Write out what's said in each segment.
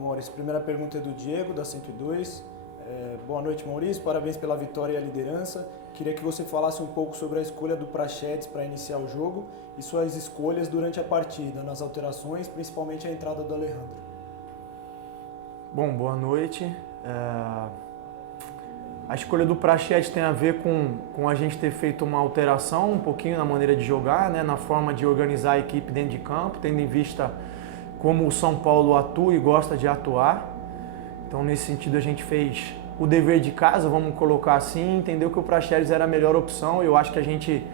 Maurício, primeira pergunta é do Diego, da 102. Boa noite, Maurício. Parabéns pela vitória e a liderança. Queria que você falasse um pouco sobre a escolha do Praxedes para iniciar o jogo e suas escolhas durante a partida, nas alterações, principalmente a entrada do Alejandro. Bom, boa noite. A escolha do Praxedes tem a ver com a gente ter feito uma alteração um pouquinho na maneira de jogar, né, na forma de organizar a equipe dentro de campo, tendo em vista como o São Paulo atua e gosta de atuar. Então, nesse sentido, a gente fez o dever de casa, vamos colocar assim, entendeu que o Praxedes era a melhor opção. Eu acho que a gente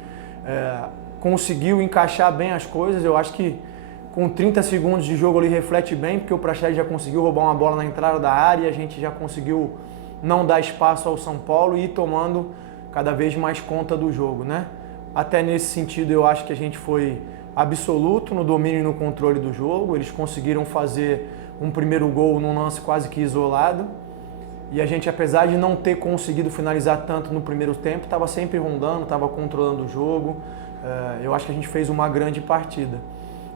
conseguiu encaixar bem as coisas. Eu acho que com 30 segundos de jogo ele reflete bem, porque o Praxedes já conseguiu roubar uma bola na entrada da área e a gente já conseguiu não dar espaço ao São Paulo e ir tomando cada vez mais conta do jogo, né? Até nesse sentido, eu acho que a gente foi absoluto no domínio e no controle do jogo. Eles conseguiram fazer um primeiro gol num lance quase que isolado. E a gente, apesar de não ter conseguido finalizar tanto no primeiro tempo, estava sempre rondando, estava controlando o jogo. Eu acho que a gente fez uma grande partida.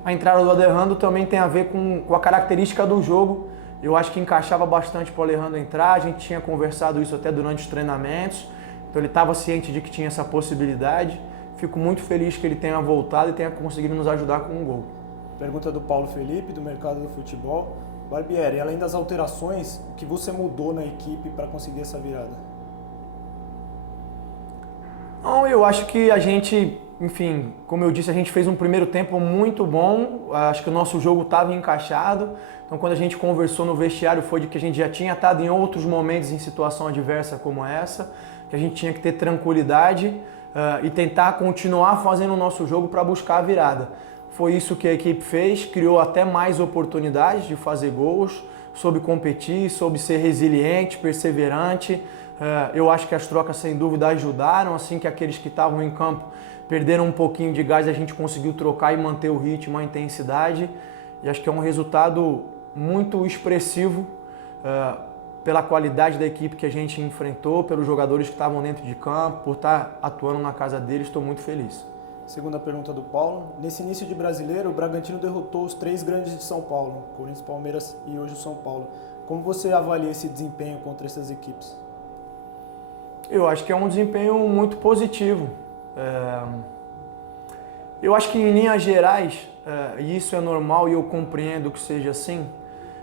A entrada do Alejandro também tem a ver com a característica do jogo. Eu acho que encaixava bastante para o Alejandro entrar. A gente tinha conversado isso até durante os treinamentos. Então ele estava ciente de que tinha essa possibilidade. Fico muito feliz que ele tenha voltado e tenha conseguido nos ajudar com um gol. Pergunta do Paulo Felipe, do Mercado do Futebol. Barbieri, além das alterações, o que você mudou na equipe para conseguir essa virada? Não, eu acho que a gente, enfim, como eu disse, a gente fez um primeiro tempo muito bom. Acho que o nosso jogo estava encaixado. Então, quando a gente conversou no vestiário, foi de que a gente já tinha estado em outros momentos em situação adversa como essa, que a gente tinha que ter tranquilidade e tentar continuar fazendo o nosso jogo para buscar a virada. Foi isso que a equipe fez, criou até mais oportunidades de fazer gols, soube competir, soube ser resiliente, perseverante. Eu acho que as trocas sem dúvida ajudaram, assim que aqueles que estavam em campo perderam um pouquinho de gás, a gente conseguiu trocar e manter o ritmo, a intensidade. E acho que é um resultado muito expressivo pela qualidade da equipe que a gente enfrentou, pelos jogadores que estavam dentro de campo, por estar atuando na casa deles, estou muito feliz. Segunda pergunta do Paulo. Nesse início de Brasileiro, o Bragantino derrotou os três grandes de São Paulo, Corinthians, Palmeiras e hoje o São Paulo. Como você avalia esse desempenho contra essas equipes? Eu acho que é um desempenho muito positivo. Eu acho que em linhas gerais, e isso é normal e eu compreendo que seja assim,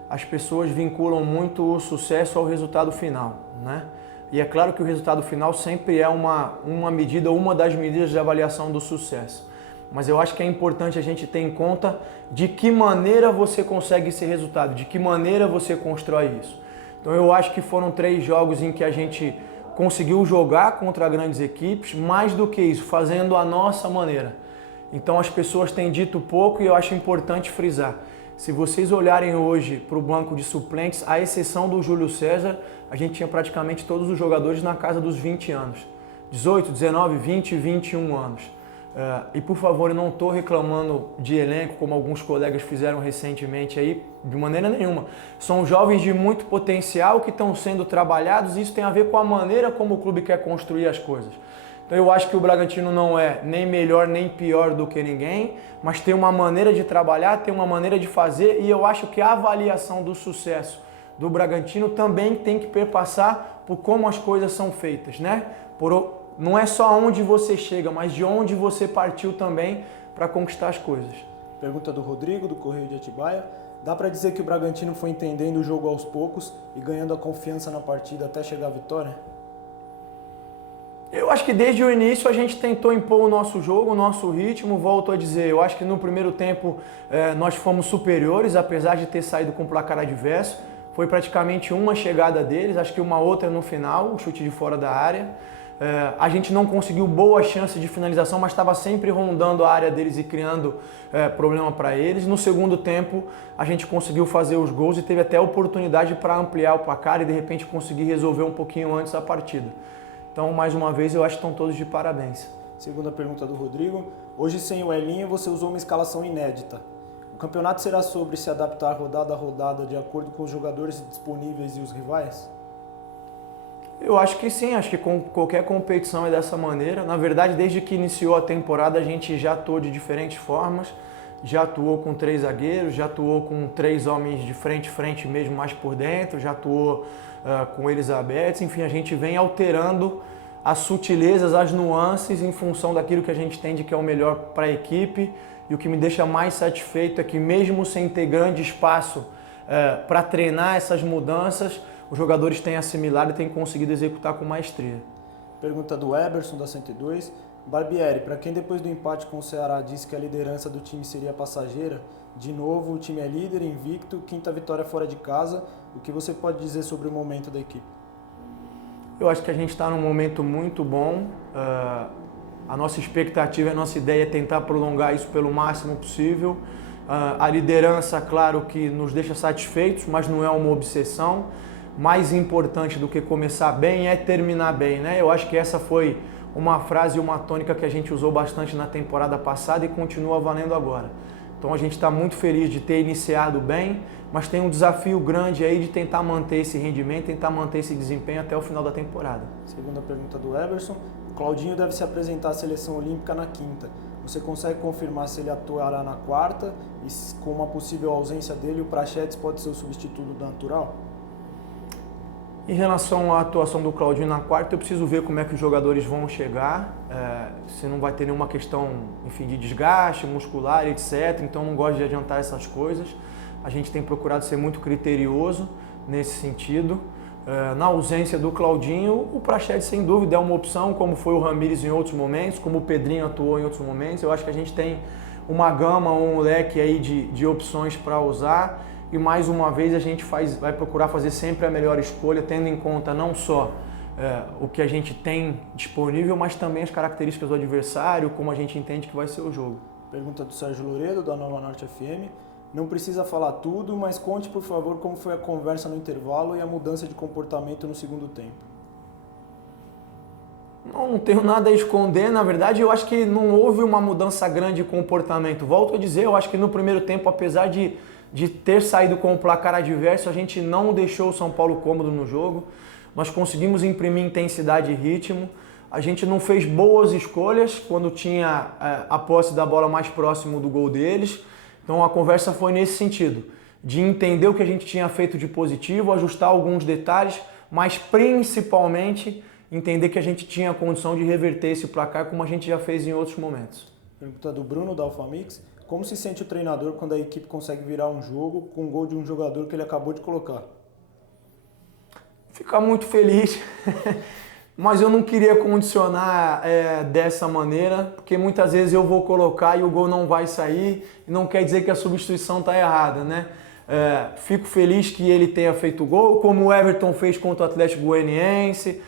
as pessoas vinculam muito o sucesso ao resultado final, né? E é claro que o resultado final sempre é uma medida, uma das medidas de avaliação do sucesso. Mas eu acho que é importante a gente ter em conta de que maneira você consegue esse resultado, de que maneira você constrói isso. Então eu acho que foram 3 jogos em que a gente conseguiu jogar contra grandes equipes, mais do que isso, fazendo a nossa maneira. Então as pessoas têm dito pouco e eu acho importante frisar. Se vocês olharem hoje para o banco de suplentes, à exceção do Júlio César, a gente tinha praticamente todos os jogadores na casa dos 20 anos. 18, 19, 20, 21 anos. E por favor, eu não estou reclamando de elenco, como alguns colegas fizeram recentemente aí, de maneira nenhuma. São jovens de muito potencial que estão sendo trabalhados e isso tem a ver com a maneira como o clube quer construir as coisas. Então eu acho que o Bragantino não é nem melhor nem pior do que ninguém, mas tem uma maneira de trabalhar, tem uma maneira de fazer e eu acho que a avaliação do sucesso do Bragantino também tem que perpassar por como as coisas são feitas, né? Não é só onde você chega, mas de onde você partiu também para conquistar as coisas. Pergunta do Rodrigo, do Correio de Atibaia. Dá para dizer que o Bragantino foi entendendo o jogo aos poucos e ganhando a confiança na partida até chegar à vitória? Eu acho que desde o início a gente tentou impor o nosso jogo, o nosso ritmo, volto a dizer, eu acho que no primeiro tempo nós fomos superiores, apesar de ter saído com o placar adverso, foi praticamente uma chegada deles, acho que uma outra no final, o chute de fora da área. A gente não conseguiu boas chances de finalização, mas estava sempre rondando a área deles e criando problema para eles. No segundo tempo a gente conseguiu fazer os gols e teve até a oportunidade para ampliar o placar e de repente conseguir resolver um pouquinho antes a partida. Então, mais uma vez, eu acho que estão todos de parabéns. Segunda pergunta do Rodrigo. Hoje, sem o Elinho, você usou uma escalação inédita. O campeonato será sobre se adaptar rodada a rodada de acordo com os jogadores disponíveis e os rivais? Eu acho que sim, acho que qualquer competição é dessa maneira. Na verdade, desde que iniciou a temporada, a gente já atuou de diferentes formas. já atuou com 3 zagueiros, já atuou com 3 homens de frente mesmo mais por dentro, já atuou com eles abertos, enfim, a gente vem alterando as sutilezas, as nuances em função daquilo que a gente entende que é o melhor para a equipe, e o que me deixa mais satisfeito é que mesmo sem ter grande espaço para treinar essas mudanças, os jogadores têm assimilado e têm conseguido executar com maestria. Pergunta do Eberson, da 102. Barbieri, para quem depois do empate com o Ceará disse que a liderança do time seria passageira, de novo o time é líder, invicto, 5ª vitória fora de casa. O que você pode dizer sobre o momento da equipe? Eu acho que a gente está num momento muito bom. A nossa expectativa, a nossa ideia é tentar prolongar isso pelo máximo possível. A liderança, claro que nos deixa satisfeitos, mas não é uma obsessão. Mais importante do que começar bem é terminar bem, né? Eu acho que essa foi uma frase e uma tônica que a gente usou bastante na temporada passada e continua valendo agora. Então a gente está muito feliz de ter iniciado bem, mas tem um desafio grande aí de tentar manter esse rendimento, tentar manter esse desempenho até o final da temporada. Segunda pergunta do Eberson. O Claudinho deve se apresentar à seleção olímpica na 5ª. Você consegue confirmar se ele atuará na 4ª e com uma possível ausência dele, o Praxedes pode ser o substituto natural? Em relação à atuação do Claudinho na 4ª, eu preciso ver como é que os jogadores vão chegar, se não vai ter nenhuma questão, enfim, de desgaste muscular, etc. Então não gosto de adiantar essas coisas. A gente tem procurado ser muito criterioso nesse sentido. Na ausência do Claudinho, o Praxedes sem dúvida é uma opção, como foi o Ramires em outros momentos, como o Pedrinho atuou em outros momentos. Eu acho que a gente tem uma gama, um leque aí de opções para usar. E mais uma vez a gente vai procurar fazer sempre a melhor escolha, tendo em conta não só o que a gente tem disponível, mas também as características do adversário, como a gente entende que vai ser o jogo. Pergunta do Sérgio Loredo, da Nova Norte FM. Não precisa falar tudo, mas conte, por favor, como foi a conversa no intervalo e a mudança de comportamento no segundo tempo. Não tenho nada a esconder, na verdade eu acho que não houve uma mudança grande de comportamento. Volto a dizer, eu acho que no primeiro tempo, apesar de ter saído com o placar adverso, a gente não deixou o São Paulo cômodo no jogo. Nós conseguimos imprimir intensidade e ritmo. A gente não fez boas escolhas quando tinha a posse da bola mais próximo do gol deles. Então a conversa foi nesse sentido, de entender o que a gente tinha feito de positivo, ajustar alguns detalhes, mas principalmente entender que a gente tinha a condição de reverter esse placar como a gente já fez em outros momentos. Pergunta do Bruno, da Alfamix. Como se sente o treinador quando a equipe consegue virar um jogo com o gol de um jogador que ele acabou de colocar? Ficar muito feliz, mas eu não queria condicionar dessa maneira, porque muitas vezes eu vou colocar e o gol não vai sair, e não quer dizer que a substituição está errada, né? Fico feliz que ele tenha feito o gol, como o Everton fez contra o Atlético Goianiense.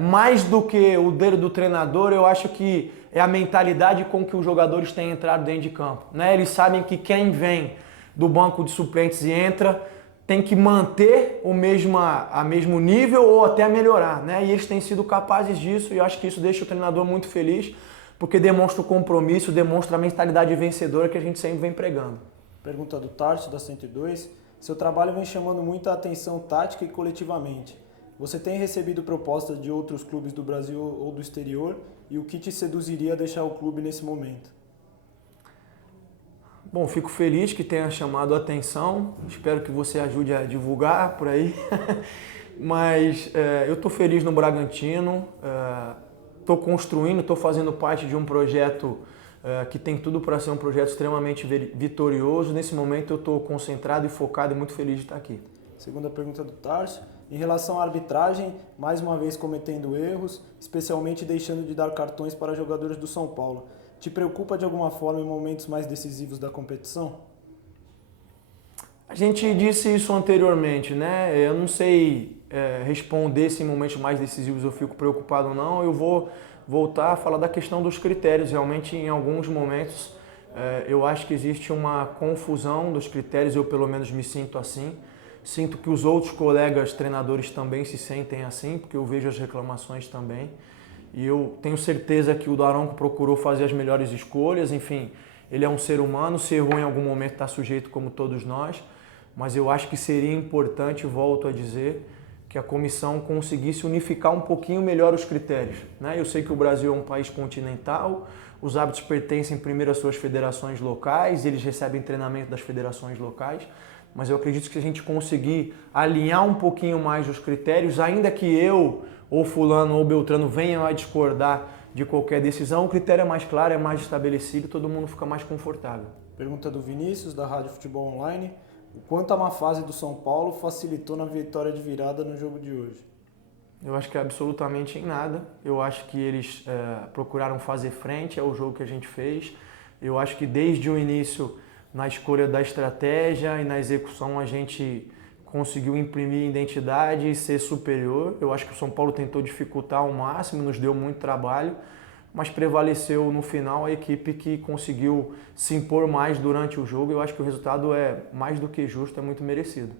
Mais do que o dedo do treinador, eu acho que é a mentalidade com que os jogadores têm entrado dentro de campo, né? Eles sabem que quem vem do banco de suplentes e entra tem que manter o mesmo nível ou até melhorar, né? E eles têm sido capazes disso, e eu acho que isso deixa o treinador muito feliz, porque demonstra o compromisso, demonstra a mentalidade vencedora que a gente sempre vem pregando. Pergunta do Tarso, da 102. Seu trabalho vem chamando muita atenção tática e coletivamente. Você tem recebido propostas de outros clubes do Brasil ou do exterior, e o que te seduziria a deixar o clube nesse momento? Bom, fico feliz que tenha chamado a atenção, espero que você ajude a divulgar por aí, mas eu estou feliz no Bragantino, estou construindo, estou fazendo parte de um projeto que tem tudo para ser um projeto extremamente vitorioso. Nesse momento eu estou concentrado e focado e muito feliz de estar aqui. Segunda pergunta do Tarso. Em relação à arbitragem, mais uma vez cometendo erros, especialmente deixando de dar cartões para jogadores do São Paulo. Te preocupa de alguma forma em momentos mais decisivos da competição? A gente disse isso anteriormente, né? Eu não sei responder se em momentos mais decisivos eu fico preocupado ou não. Eu vou voltar a falar da questão dos critérios. Realmente, em alguns momentos, eu acho que existe uma confusão dos critérios, eu pelo menos me sinto assim. Sinto que os outros colegas treinadores também se sentem assim, porque eu vejo as reclamações também. E eu tenho certeza que o Daronco procurou fazer as melhores escolhas. Enfim, ele é um ser humano, se errou em algum momento está sujeito como todos nós. Mas eu acho que seria importante, volto a dizer, que a comissão conseguisse unificar um pouquinho melhor os critérios, né? Eu sei que o Brasil é um país continental, os árbitros pertencem primeiro às suas federações locais, eles recebem treinamento das federações locais, mas eu acredito que se a gente conseguir alinhar um pouquinho mais os critérios, ainda que eu, ou fulano, ou beltrano venham a discordar de qualquer decisão, o critério é mais claro, é mais estabelecido e todo mundo fica mais confortável. Pergunta do Vinícius, da Rádio Futebol Online. O quanto a má fase do São Paulo facilitou na vitória de virada no jogo de hoje? Eu acho que absolutamente em nada. Eu acho que eles procuraram fazer frente ao jogo que a gente fez. Eu acho que desde o início, na escolha da estratégia e na execução, a gente conseguiu imprimir identidade e ser superior. Eu acho que o São Paulo tentou dificultar ao máximo, nos deu muito trabalho, mas prevaleceu no final a equipe que conseguiu se impor mais durante o jogo. Eu acho que o resultado é mais do que justo, é muito merecido.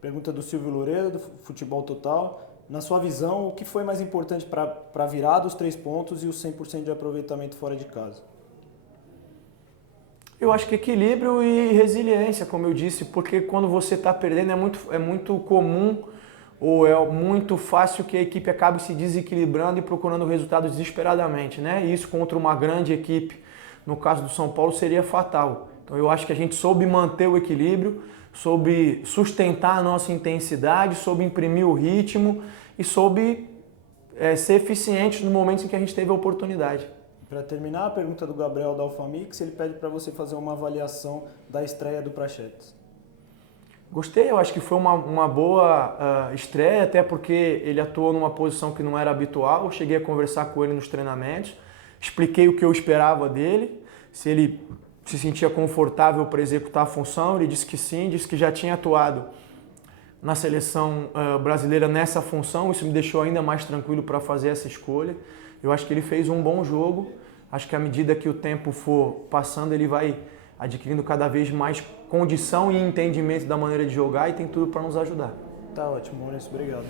Pergunta do Silvio Loureiro, do Futebol Total. Na sua visão, o que foi mais importante para virar dos 3 pontos e os 100% de aproveitamento fora de casa? Eu acho que equilíbrio e resiliência, como eu disse, porque quando você está perdendo é muito comum ou é muito fácil que a equipe acabe se desequilibrando e procurando resultados desesperadamente, né? E isso contra uma grande equipe, no caso do São Paulo, seria fatal. Então eu acho que a gente soube manter o equilíbrio, soube sustentar a nossa intensidade, soube imprimir o ritmo e soube ser eficiente nos momentos em que a gente teve a oportunidade. Para terminar, a pergunta do Gabriel da Alfamix, ele pede para você fazer uma avaliação da estreia do Praxedes. Gostei, eu acho que foi uma boa estreia, até porque ele atuou numa posição que não era habitual. Eu cheguei a conversar com ele nos treinamentos, expliquei o que eu esperava dele, se ele se sentia confortável para executar a função. Ele disse que sim, disse que já tinha atuado na seleção brasileira nessa função. Isso me deixou ainda mais tranquilo para fazer essa escolha. Eu acho que ele fez um bom jogo. Acho que à medida que o tempo for passando, ele vai adquirindo cada vez mais condição e entendimento da maneira de jogar e tem tudo para nos ajudar. Tá ótimo, Maurício. Obrigado.